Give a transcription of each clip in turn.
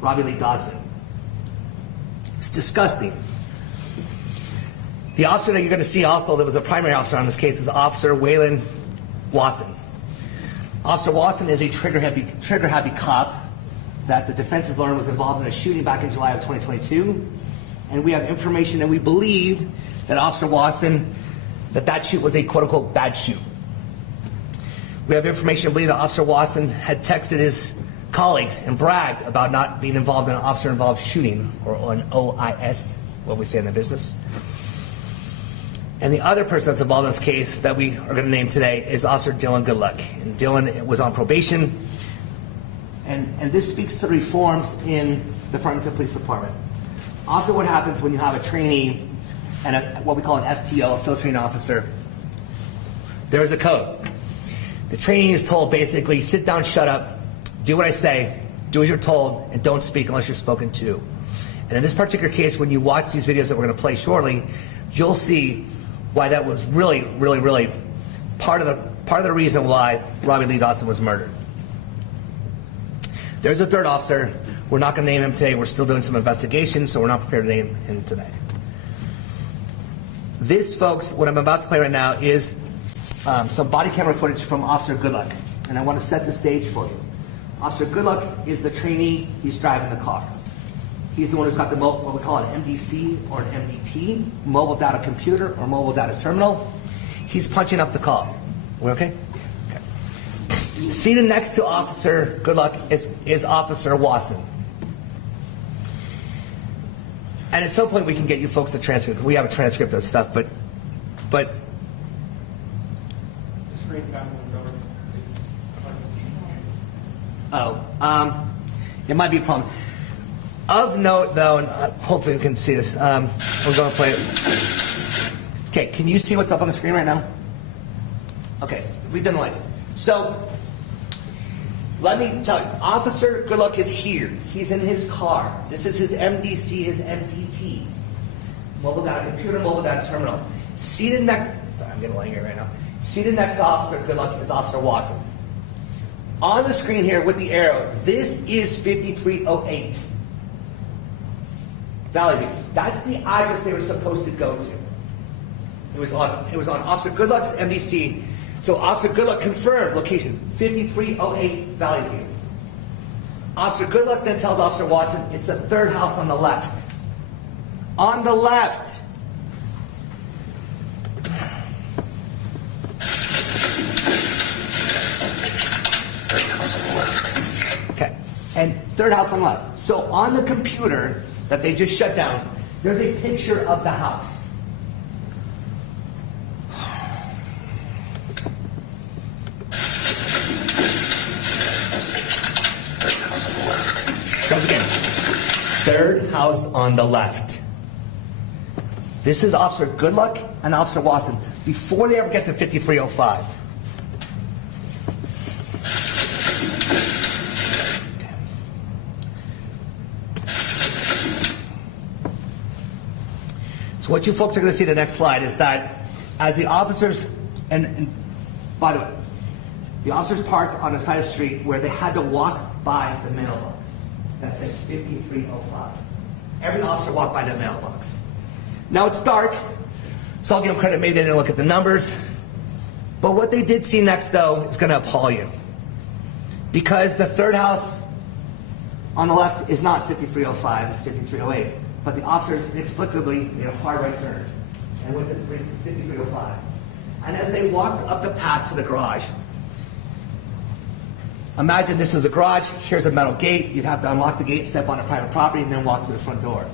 Robert Dotson. It's disgusting. The officer that you're going to see also, that was a primary officer on this case, is Officer Waylon Watson. Officer Watson is a trigger-happy cop that the defense has learned was involved in a shooting back in July of 2022. And we have information that we believe that Officer Watson, that shoot was a quote-unquote bad shoot. We have information to believe that Officer Watson had texted his colleagues and bragged about not being involved in an officer-involved shooting, or an OIS, what we say in the business. And the other person that's involved in this case that we are going to name today is Officer Dylan Goodluck. And Dylan was on probation. And this speaks to the reforms in the Farmington Police Department. Often what happens when you have a trainee and what we call an FTO, a field training officer, there's a code. The trainee is told basically, sit down, shut up, do what I say, do as you're told, and don't speak unless you're spoken to. And in this particular case, when you watch these videos that we're going to play shortly, you'll see why that was really part of the reason why Robert Lee Dotson was murdered. There's a third officer. We're not going to name him today. We're still doing some investigation, so we're not prepared to name him today. This, folks, what I'm about to play right now is some body camera footage from Officer Goodluck, and I want to set the stage for you. Officer Goodluck is the trainee. He's driving the car. He's the one who's got the what we call an MDC or an MDT, mobile data computer or mobile data terminal. He's punching up the call. We okay? Okay. Seated next to Officer Goodluck is Officer Watson. And at some point we can get you folks the transcript. We have a transcript of stuff, but it might be a problem. Of note, though, and hopefully we can see this. We're going to play it. Okay, can you see what's up on the screen right now? Okay, we've done the lights. So, let me tell you, Officer Goodluck is here. He's in his car. This is his MDC, his MDT. Mobile data computer, mobile data terminal. Seated next, sorry, I'm getting light here right now. Seated next to Officer Goodluck is Officer Watson. On the screen here with the arrow, this is 5308. Valley View. That's the address they were supposed to go to. It was on Officer Goodluck's MDC. So Officer Goodluck confirmed location 5308 Valley View. Officer Goodluck then tells Officer Watson it's the third house on the left. On the left. Third house on the left. Okay. And third house on the left. So on the computer that they just shut down, there's a picture of the house. Third house on the left. Says again, third house on the left. This is Officer Goodluck and Officer Watson before they ever get to 5305. So what you folks are going to see in the next slide is that as the officers, and by the way, the officers parked on the side of the street where they had to walk by the mailbox. That says 5305. Every officer walked by that mailbox. Now it's dark, so I'll give them credit. Maybe they didn't look at the numbers. But what they did see next, though, is going to appall you. Because the third house on the left is not 5305, it's 5308. But the officers inexplicably made a hard right turn and went to 5305. And as they walked up the path to the garage, imagine this is the garage, here's a metal gate, you'd have to unlock the gate, step on a private property, and then walk to the front door.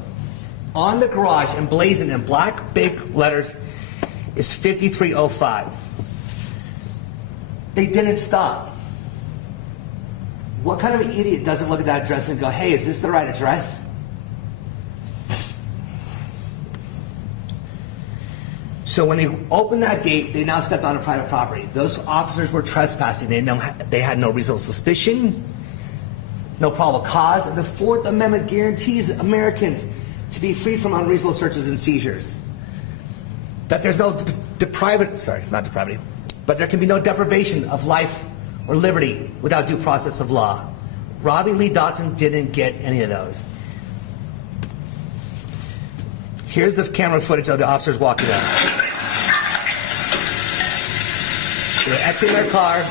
On the garage, emblazoned in black big letters, is 5305. They didn't stop. What kind of an idiot doesn't look at that address and go, hey, is this the right address? So when they opened that gate, they now stepped on a private property. Those officers were trespassing. They had no reasonable suspicion, no probable cause. The Fourth Amendment guarantees Americans to be free from unreasonable searches and seizures. That there's no but there can be no deprivation of life or liberty without due process of law. Robbie Lee Dotson didn't get any of those. Here's the camera footage of the officers walking up. So they're exiting their car.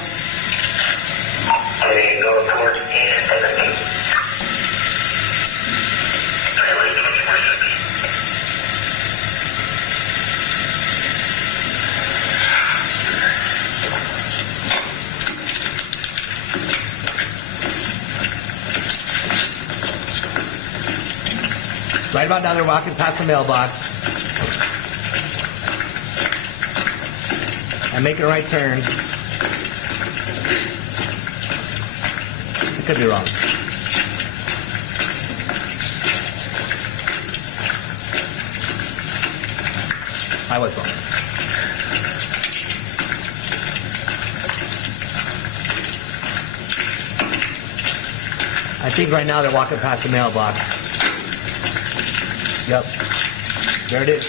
Right about now, they're walking past the mailbox and making a right turn. I could be wrong. I was wrong. I think right now they're walking past the mailbox. Yep. There it is.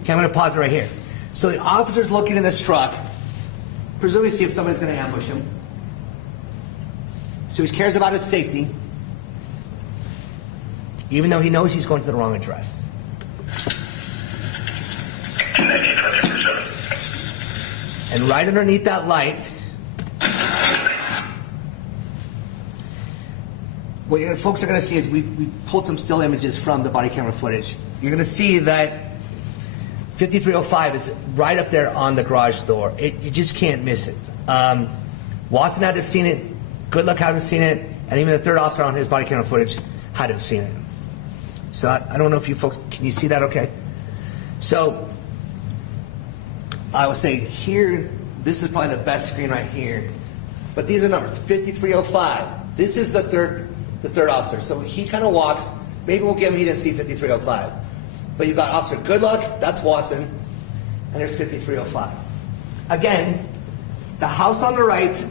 Okay, I'm going to pause it right here. So the officer's looking in this truck, presumably see if somebody's going to ambush him. So he cares about his safety, even though he knows he's going to the wrong address. And right underneath that light, what folks are going to see is we pulled some still images from the body camera footage. You're going to see that 5305 is right up there on the garage door. You just can't miss it. Watson had to have seen it. Good Luck hadn't seen it. And even the third officer on his body camera footage had to have seen it. So I don't know if you folks, can you see that okay? So I would say here, this is probably the best screen right here. But these are numbers, 5305. This is the third officer. So he kind of walks. Maybe we'll give him, he didn't see 5305. But you've got Officer Goodluck, that's Watson, and there's 5305. Again, the house on the right,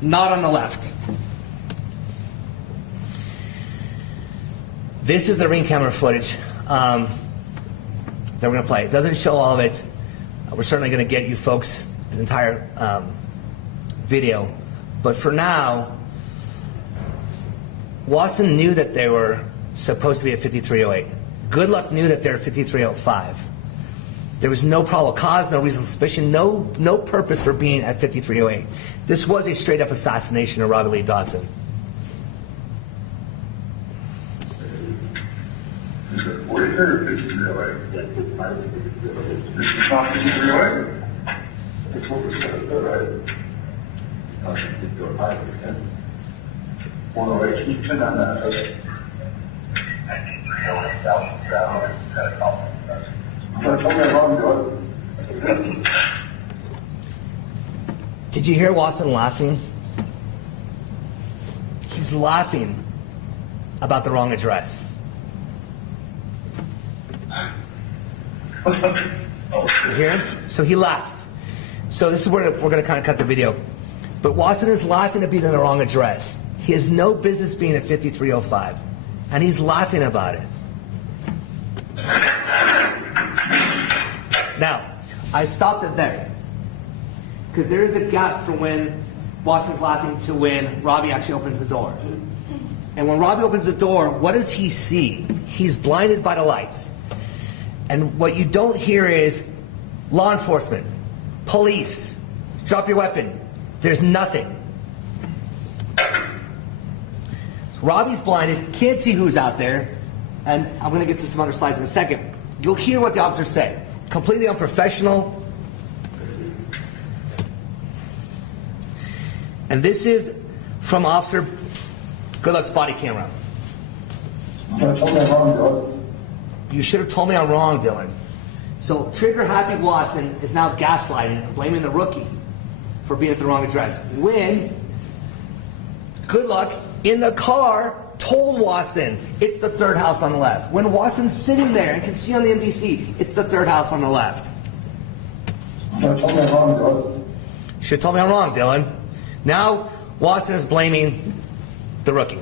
not on the left. This is the ring camera footage that we're going to play. It doesn't show all of it. We're certainly going to get you folks the entire video. But for now, Watson knew that they were supposed to be at 5308. Good Luck knew that they were 5305. There was no probable cause, no reasonable suspicion, no purpose for being at 5308. This was a straight-up assassination of Robert Lee Dotson. We're here at 5308. This is not 5308. That's what we're saying, right? I should go higher again. 108, can you turn on that? Did you hear Watson laughing? He's laughing about the wrong address. You hear him? So he laughs. So this is where we're going to kind of cut the video. But Watson is laughing at being in the wrong address. He has no business being at 5305. And he's laughing about it. Now, I stopped it there. Because there is a gap from when Watson's laughing to when Robbie actually opens the door. And when Robbie opens the door, what does he see? He's blinded by the lights. And what you don't hear is law enforcement, police, drop your weapon. There's nothing. Robbie's blinded, can't see who's out there, and I'm going to get to some other slides in a second. You'll hear what the officers say. Completely unprofessional. And this is from Officer Goodluck's body camera. You should have told me I'm wrong, Dylan. So Trigger Happy Watson is now gaslighting and blaming the rookie for being at the wrong address. When Goodluck in the car told Watson it's the third house on the left. When Watson's sitting there and can see on the NBC, it's the third house on the left. You should have told me I'm wrong, Dylan. Now Watson is blaming the rookie.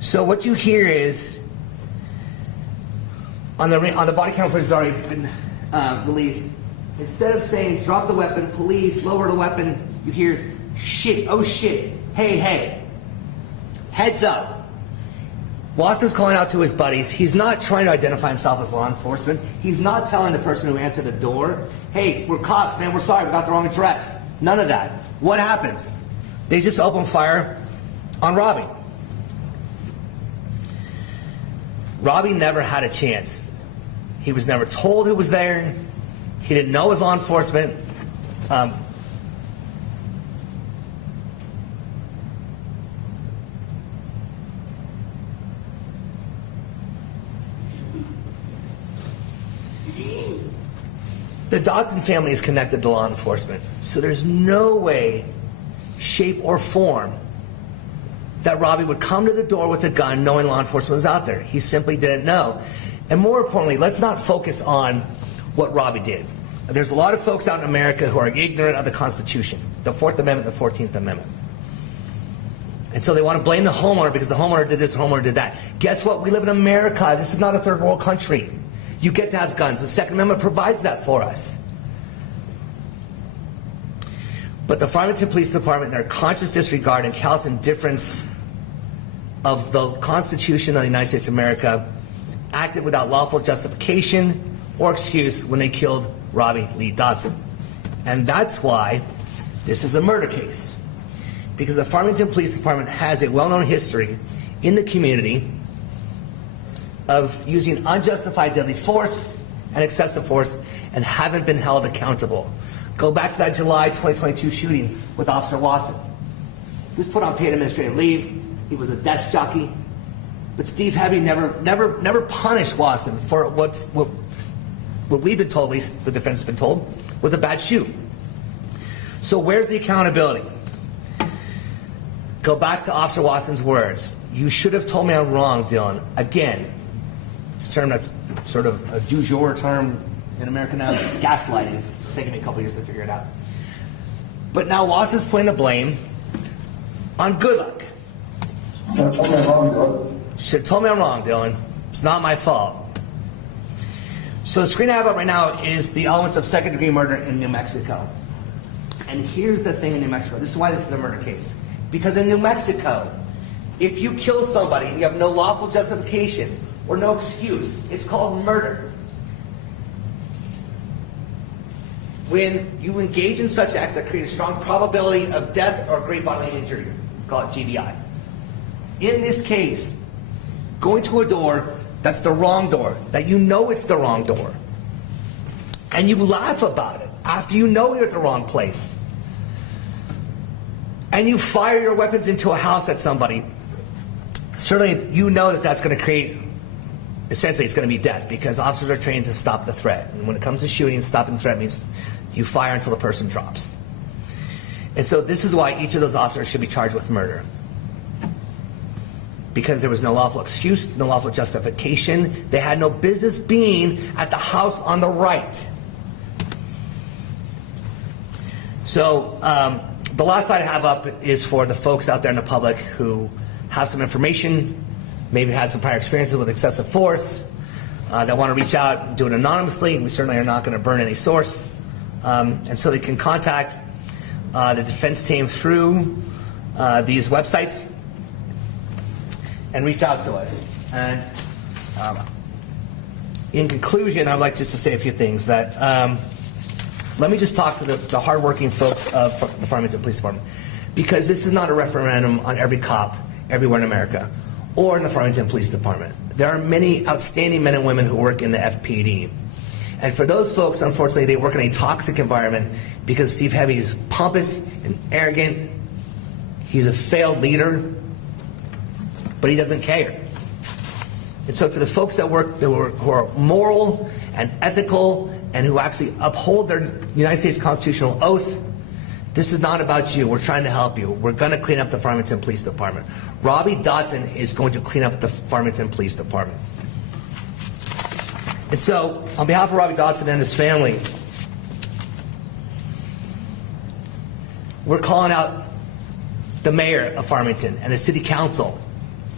So what you hear is, on the body camera footage that's already been released, instead of saying drop the weapon, police, lower the weapon, you hear shit, oh shit, hey, hey, heads up. Watson's calling out to his buddies. He's not trying to identify himself as law enforcement. He's not telling the person who answered the door, hey, we're cops, man, we're sorry, we got the wrong address. None of that. What happens? They just open fire on Robbie. Robbie never had a chance. He was never told who was there. He didn't know it was law enforcement. The Dotson family is connected to law enforcement, so there's no way, shape, or form that Robbie would come to the door with a gun knowing law enforcement was out there. He simply didn't know. And more importantly, let's not focus on what Robbie did. There's a lot of folks out in America who are ignorant of the Constitution, the Fourth Amendment, the 14th Amendment. And so they want to blame the homeowner because the homeowner did this, the homeowner did that. Guess what? We live in America. This is not a third world country. You get to have guns. The Second Amendment provides that for us. But the Farmington Police Department, in their conscious disregard and callous indifference of the Constitution of the United States of America, acted without lawful justification or excuse when they killed Robbie Lee Dotson. And that's why this is a murder case. Because the Farmington Police Department has a well-known history in the community of using unjustified deadly force and excessive force and haven't been held accountable. Go back to that July 2022 shooting with Officer Watson. He was put on paid administrative leave. He was a desk jockey. But Steve Hebby never punished Watson for what we've been told, at least the defense has been told, was a bad shoot. So where's the accountability? Go back to Officer Watson's words. You should have told me I'm wrong, Dylan. Again, it's a term that's sort of a du jour term in America now, gaslighting. It's taken me a couple years to figure it out. But now Watson's putting the blame on Good Luck. Should have told me I'm wrong, Dylan. It's not my fault. So the screen I have up right now is the elements of second-degree murder in New Mexico. And here's the thing in New Mexico. This is why this is a murder case. Because in New Mexico, if you kill somebody and you have no lawful justification or no excuse, it's called murder. When you engage in such acts that create a strong probability of death or great bodily injury, call it GBI. In this case, going to a door that's the wrong door, that you know it's the wrong door, and you laugh about it after you know you're at the wrong place, and you fire your weapons into a house at somebody, certainly you know that that's going to create, essentially it's going to be death, because officers are trained to stop the threat. And when it comes to shooting, stopping the threat means you fire until the person drops. And so this is why each of those officers should be charged with murder. Because there was no lawful excuse, no lawful justification. They had no business being at the house on the right. So the last slide I have up is for the folks out there in the public who have some information, maybe had some prior experiences with excessive force, that want to reach out and do it anonymously. We certainly are not going to burn any source. And so they can contact the defense team through these websites and reach out to us. And in conclusion, I'd like just to say a few things. That let me just talk to the hardworking folks of the Farmington Police Department, because this is not a referendum on every cop everywhere in America or in the Farmington Police Department. There are many outstanding men and women who work in the FPD. And for those folks, unfortunately, they work in a toxic environment because Steve Hebby is pompous and arrogant. He's a failed leader, but he doesn't care. And so to the folks that work, who are moral and ethical and who actually uphold their United States constitutional oath, this is not about you. We're trying to help you. We're going to clean up the Farmington Police Department. Robbie Dotson is going to clean up the Farmington Police Department. And so, on behalf of Robbie Dotson and his family, we're calling out the mayor of Farmington and the city council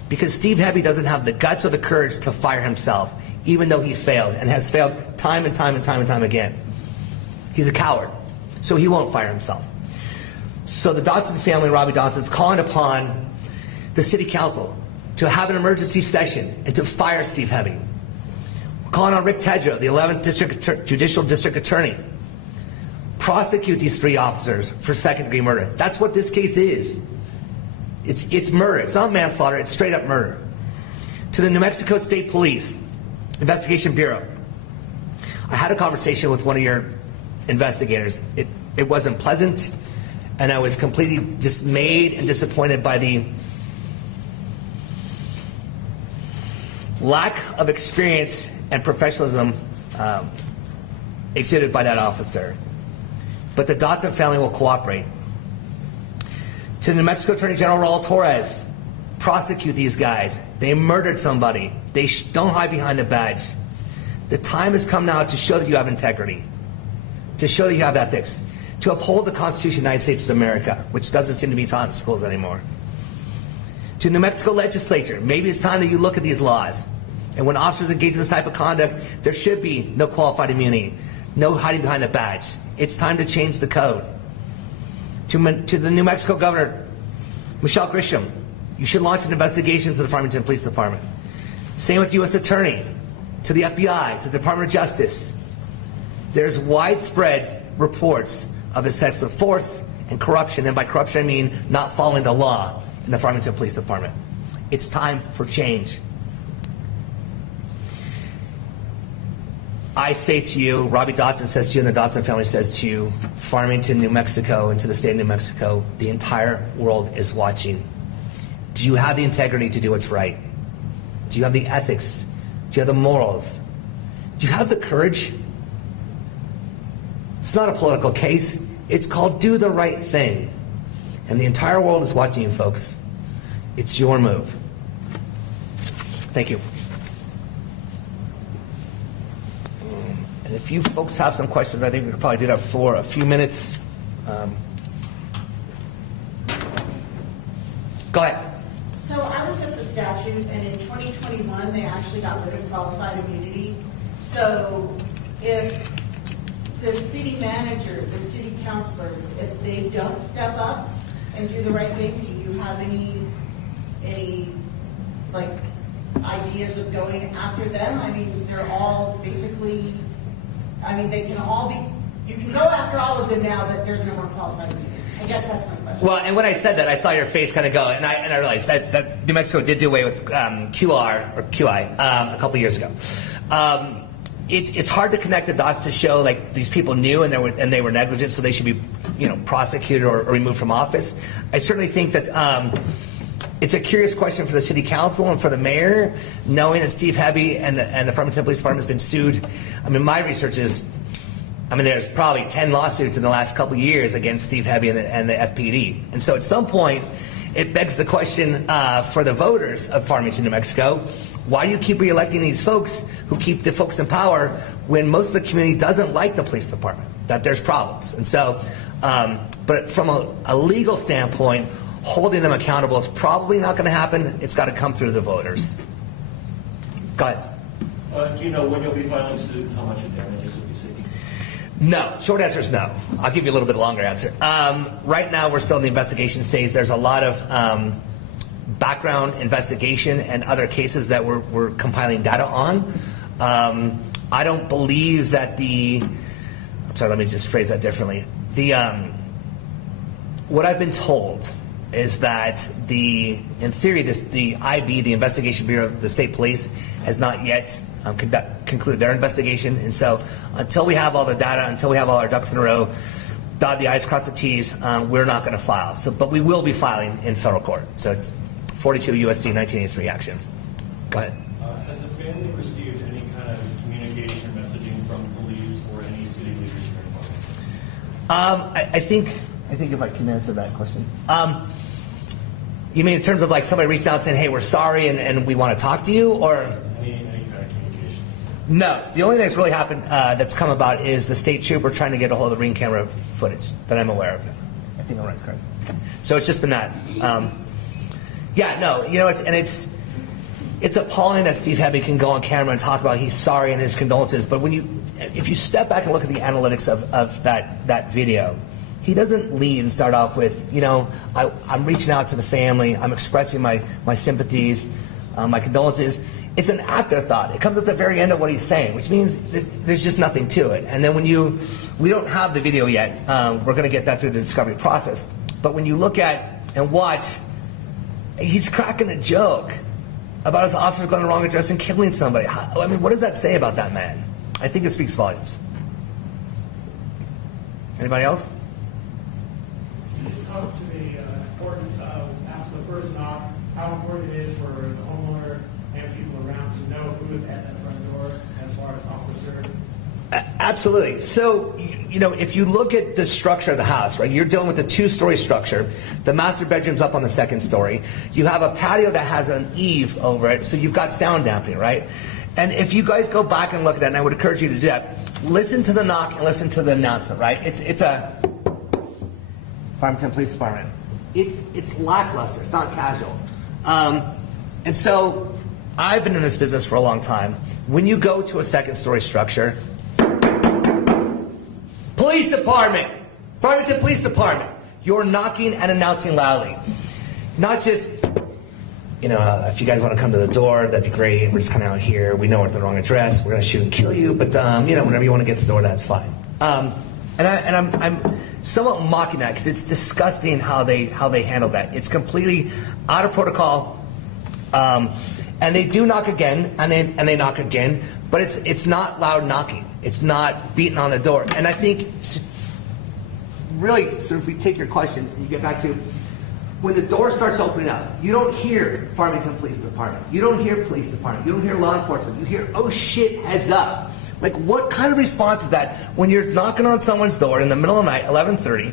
because Steve Hebby doesn't have the guts or the courage to fire himself, even though he failed and has failed time and time and time and time again. He's a coward, so he won't fire himself. So the Dotson family, Robbie Dotson, is calling upon the city council to have an emergency session and to fire Steve Hebby. We're calling on Rick Tedrow, the 11th Judicial District Attorney. Prosecute these 3 officers for second-degree murder. That's what this case is. It's murder. It's not manslaughter. It's straight-up murder. To the New Mexico State Police Investigation Bureau, I had a conversation with one of your investigators. It wasn't pleasant, and I was completely dismayed and disappointed by the lack of experience and professionalism exhibited by that officer. But the Dotson family will cooperate. To the New Mexico Attorney General Raul Torres, prosecute these guys. They murdered somebody. They don't hide behind the badge. The time has come now to show that you have integrity, to show that you have ethics, to uphold the Constitution of the United States of America, which doesn't seem to be taught in schools anymore. To the New Mexico legislature, maybe it's time that you look at these laws. And when officers engage in this type of conduct, there should be no qualified immunity, no hiding behind the badge. It's time to change the code. To the New Mexico governor, Michelle Grisham, you should launch an investigation to the Farmington Police Department. Same with U.S. Attorney, to the FBI, to the Department of Justice. There's widespread reports of excessive force and corruption, and by corruption I mean not following the law in the Farmington Police Department. It's time for change. I say to you, Robbie Dotson says to you, and the Dotson family says to you, Farmington, New Mexico, and to the state of New Mexico, the entire world is watching. Do you have the integrity to do what's right? Do you have the ethics? Do you have the morals? Do you have the courage? It's not a political case. It's called do the right thing. And the entire world is watching you, folks. It's your move. Thank you. And if you folks have some questions, I think we could probably do that for a few minutes. Go ahead. So I looked up the statute, and in 2021, they actually got rid of qualified immunity. So if the city manager, the city councilors, if they don't step up and do the right thing, do you have any like ideas of going after them? I mean, they're all basically, I mean, they can all be, you can go after all of them now that there's no more qualified immunity. I guess that's my question. Well, and when I said that, I saw your face kind of go, and I realized that New Mexico did do away with QI a couple years ago. It's hard to connect the dots to show like these people knew and they were negligent, so they should be prosecuted or removed from office. I certainly think that it's a curious question for the city council and for the mayor, knowing that Steve Hebby and the Farmington Police Department has been sued. I mean, my research is, there's probably 10 lawsuits in the last couple of years against Steve Hebby and the FPD. And so at some point, it begs the question for the voters of Farmington, New Mexico, why do you keep reelecting these folks who keep the folks in power when most of the community doesn't like the police department, that there's problems? And so, but from a legal standpoint, holding them accountable is probably not going to happen. It's got to come through the voters. Go ahead. Do you know when you'll be filing suit? How much in damages will be seeking? No. Short answer is no. I'll give you a little bit longer answer. Right now, we're still in the investigation stage. There's a lot of background investigation and other cases that we're compiling data on. I don't believe that I'm sorry, let me just phrase that differently. What I've been told is that in theory, the IB, the Investigation Bureau of the State Police, has not yet concluded their investigation. And so until we have all the data, until we have all our ducks in a row, dot the I's, cross the T's, we're not going to file. But we will be filing in federal court. So it's 42 U.S.C. 1983 action. Go ahead. Has the family received any kind of communication or messaging from police or any city leaders here in Farmington? I think if I can answer that question. You mean in terms of like somebody reached out saying, hey, we're sorry and we want to talk to you, or? Any kind of communication? No. The only thing that's really happened that's come about is the state trooper trying to get a hold of the ring camera footage that I'm aware of. I think I'm right, correct. So it's just been that. Yeah, no, it's appalling that Steve Hebby can go on camera and talk about he's sorry and his condolences, but if you step back and look at the analytics of that video, he doesn't lead and start off with, I'm reaching out to the family, I'm expressing my sympathies, my condolences. It's an afterthought. It comes at the very end of what he's saying, which means that there's just nothing to it. And then we don't have the video yet. We're going to get that through the discovery process. But when you look at and watch, he's cracking a joke about his officers going to the wrong address and killing somebody. What does that say about that man? I think it speaks volumes. Anybody else? Can you just talk to the importance of, after the first knock, how important it is for the homeowner and people around to know who is at that front door as far as officer? Absolutely. So, if you look at the structure of the house, right, you're dealing with a 2-story structure. The master bedroom's up on the 2nd story. You have a patio that has an eave over it, so you've got sound dampening, right? And if you guys go back and look at that, and I would encourage you to do that, listen to the knock and listen to the announcement, right? It's a Farmington Police Department. It's lackluster. It's not casual. And so I've been in this business for a long time. When you go to a 2nd-story structure, Police Department, Farmington Police Department, you're knocking and announcing loudly. Not just, if you guys want to come to the door, that'd be great. We're just kind of out here. We know we're at the wrong address. We're going to shoot and kill you. But, whenever you want to get to the door, that's fine. And I'm somewhat mocking that because it's disgusting how they handle that. It's completely out of protocol. And they do knock again, and they knock again, but it's not loud knocking. It's not beating on the door. And I think, really, so if we take your question, you get back to, when the door starts opening up, you don't hear Farmington Police Department. You don't hear Police Department. You don't hear law enforcement. You hear, oh shit, heads up. Like, what kind of response is that when you're knocking on someone's door in the middle of the night, 11:30,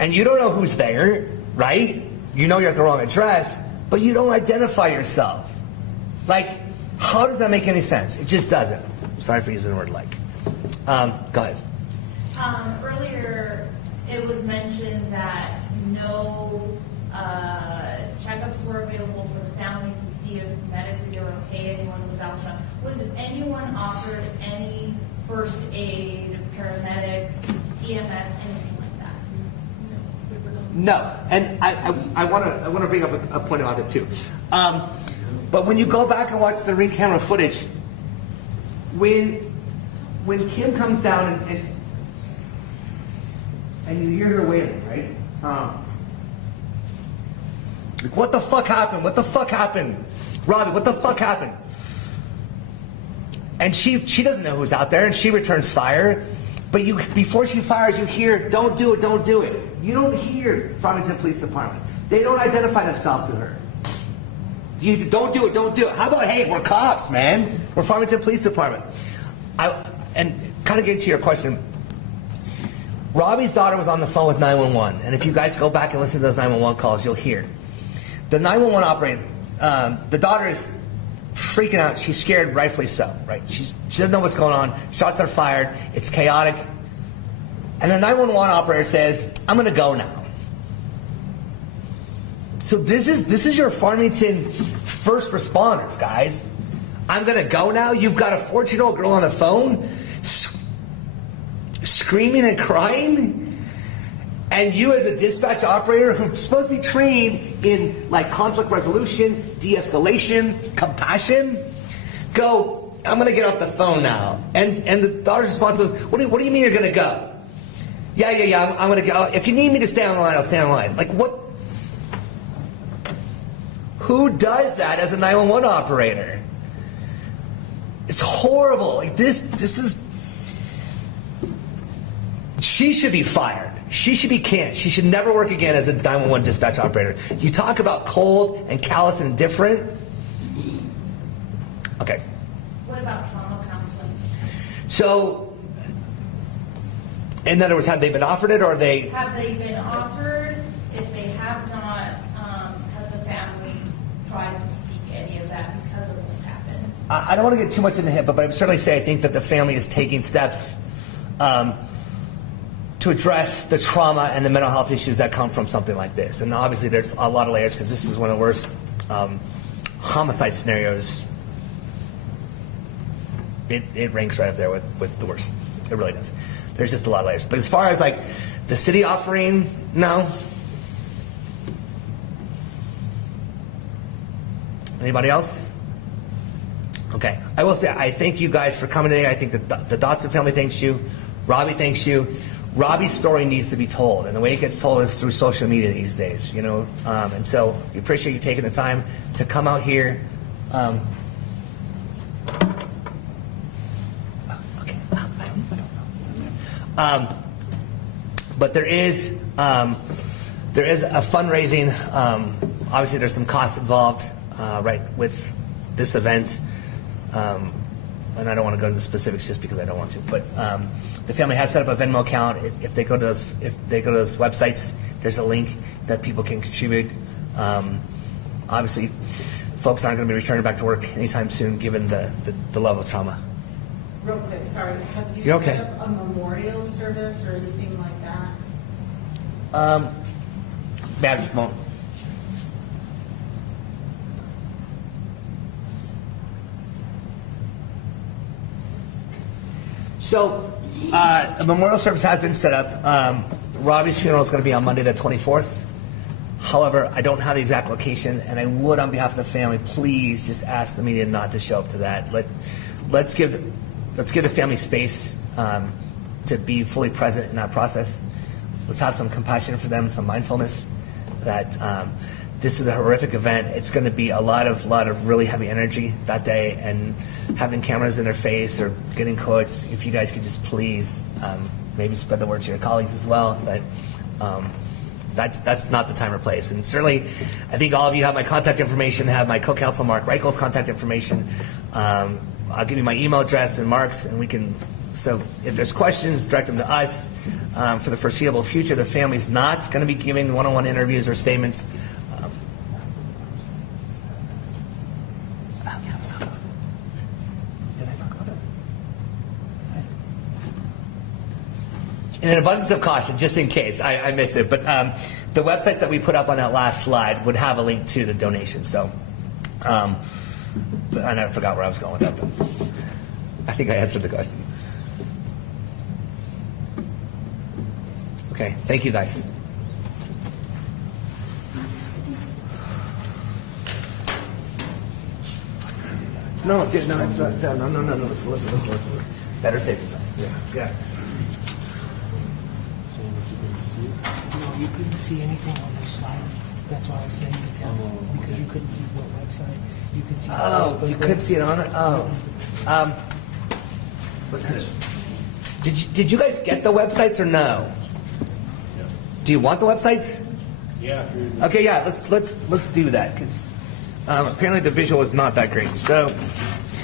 and you don't know who's there, right? You know you're at the wrong address, but you don't identify yourself. Like, how does that make any sense? It just doesn't. Sorry for using the word like. Go ahead. Earlier, it was mentioned that no checkups were available for the family to see if medically they were okay, anyone was outshot. Was anyone offered any first aid, paramedics, EMS, anything like that? No, and I want to bring up a point about it too. But when you go back and watch the ring camera footage, when Kim comes down and you hear her wailing, right? Like, what the fuck happened? What the fuck happened? Robbie, what the fuck happened? And she doesn't know who's out there, and she returns fire. But before she fires, you hear, don't do it, don't do it. You don't hear Farmington Police Department. They don't identify themselves to her. Don't do it, don't do it. How about, hey, we're cops, man. We're Farmington Police Department. And kind of getting to your question, Robbie's daughter was on the phone with 911. And if you guys go back and listen to those 911 calls, you'll hear. The 911 operator, the daughter is freaking out. She's scared, rightfully so, right? She doesn't know what's going on. Shots are fired. It's chaotic. And the 911 operator says, I'm going to go now. So this is your Farmington first responders, guys. I'm going to go now? You've got a 14-year-old girl on the phone screaming and crying? And you as a dispatch operator who's supposed to be trained in like conflict resolution, de-escalation, compassion, go, I'm going to get off the phone now. And the daughter's response was, what do you mean you're going to go? Yeah, I'm going to go. If you need me to stay on the line, I'll stay on the line. Like, what? Who does that as a 911 operator? It's horrible. Like, this is... She should be fired. She should be canned. She should never work again as a 911 dispatch operator. You talk about cold and callous and indifferent. Okay. What about trauma counseling? So, in other words, have they been offered it, or are they... Have they been offered? If they have not, has the family tried to seek any of that because of what's happened? I don't want to get too much in the hip, but I would certainly say I think that the family is taking steps to address the trauma and the mental health issues that come from something like this. And obviously there's a lot of layers because this is one of the worst homicide scenarios, it ranks right up there with the worst. It really does. There's just a lot of layers. But as far as like the city offering, no. Anybody else? Okay. I will say I thank you guys for coming today. I think the Dotson family thanks you. Robbie thanks you. Robbie's story needs to be told, and the way it gets told is through social media these days, you know. And so we appreciate you taking the time to come out here. Okay. I don't know. But there is a fundraising. Obviously, there's some costs involved, right, with this event. And I don't want to go into specifics just because I don't want to. But the family has set up a Venmo account. If they go to those websites, there's a link that people can contribute. Obviously, folks aren't going to be returning back to work anytime soon, given the level of trauma. Real quick, sorry, have you You're okay. set up a memorial service or anything like that? Ma'am, just a moment. So, a memorial service has been set up. Robbie's funeral is going to be on Monday the 24th. However, I don't have the exact location, and I would, on behalf of the family, please just ask the media not to show up to that. Let's give the family space to be fully present in that process. Let's have some compassion for them, some mindfulness that this is a horrific event. It's going to be a lot of really heavy energy that day, and having cameras in their face or getting quotes. If you guys could just please maybe spread the word to your colleagues as well. That that's not the time or place. And certainly, I think all of you have my contact information, have my co-counsel Mark Reichel's contact information. I'll give you my email address and Mark's, and we can. So if there's questions, direct them to us. For the foreseeable future, the family's not going to be giving one-on-one interviews or statements. In an abundance of caution, just in case, I missed it, but the websites that we put up on that last slide would have a link to the donation. So, and I forgot where I was going with that, but I think I answered the question. Okay, thank you guys. No, dude, no, it's not, no, listen. Better safe than sorry. Yeah. No, you couldn't see anything on those slides. That's why I was saying to tell you, because you couldn't see what website. You could see. Oh, you couldn't see it on it. Oh, what's this? Did you guys get the websites or no? Do you want the websites? Yeah. Okay, yeah. Let's do that because apparently the visual is not that great. So.